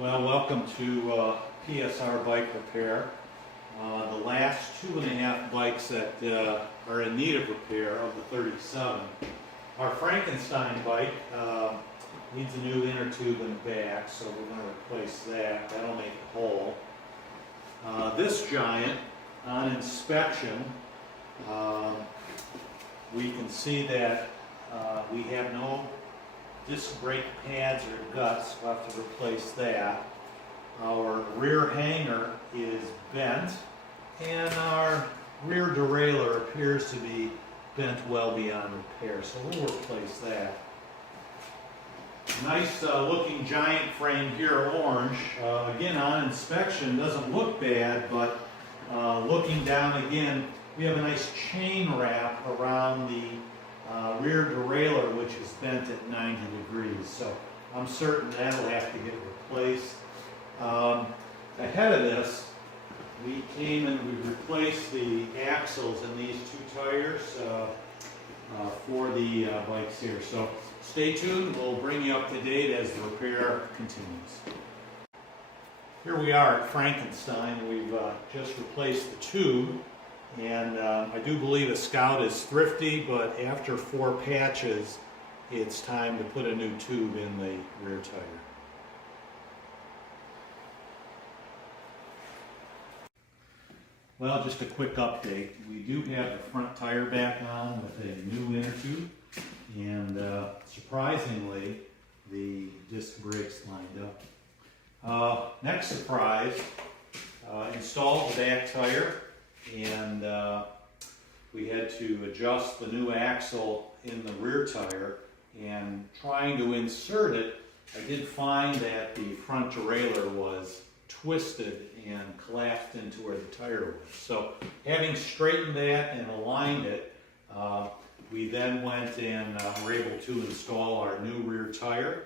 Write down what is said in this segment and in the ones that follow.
Well, welcome to PSR Bike Repair. The last 2.5 bikes that are in need of repair of the 37. Our Frankenstein bike needs a new inner tube in the back, so we're going to replace that. That'll make it whole. This giant, on inspection, we can see that we have no disc brake pads or guts. We'll have to replace that. Our rear hanger is bent, and our rear derailleur appears to be bent well beyond repair, so we'll replace that. Nice looking giant frame here, orange. Again, on inspection, doesn't look bad, but looking down again, we have a nice chain wrap around the rear derailleur, which is bent at 90 degrees. So I'm certain that'll have to get replaced. Ahead of this, we came and we replaced the axles in these two tires for the bikes here. So stay tuned. We'll bring you up to date as the repair continues. Here we are at Frankenstein. We've just replaced the tube. And I do believe a Scout is thrifty, but after 4 patches, it's time to put a new tube in the rear tire. Well, just a quick update. We do have the front tire back on with a new inner tube, and surprisingly, the disc brakes lined up. Next surprise, installed the back tire. And we had to adjust the new axle in the rear tire, and trying to insert it, I did find that the front derailleur was twisted and collapsed into where the tire was. So having straightened that and aligned it, we then went and were able to install our new rear tire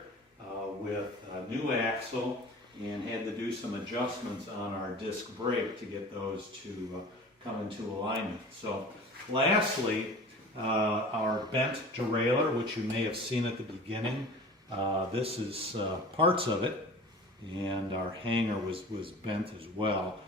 with a new axle, and had to do some adjustments on our disc brake to get those to come into alignment. So lastly, our bent derailleur, which you may have seen at the beginning, this is parts of it, and our hanger was bent as well.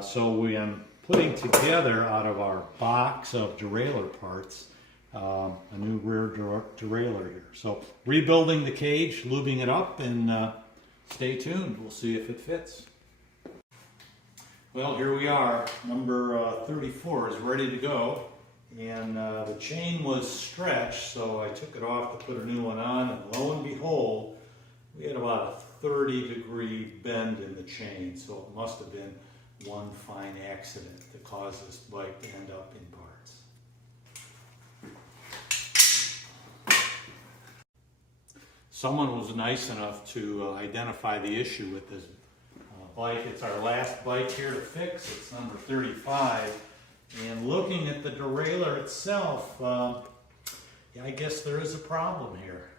So we am putting together out of our box of derailleur parts a new rear derailleur here. So rebuilding the cage, lubing it up, and stay tuned. We'll see if it fits. Well, here we are. Number 34 is ready to go, and the chain was stretched, so I took it off to put a new one on, and lo and behold, we had about a 30-degree bend in the chain, so it must have been one fine accident that caused this bike to end up in parts. Someone was nice enough to identify the issue with this bike. It's our last bike here to fix. It's number 35. And looking at the derailleur itself, yeah, I guess there is a problem here.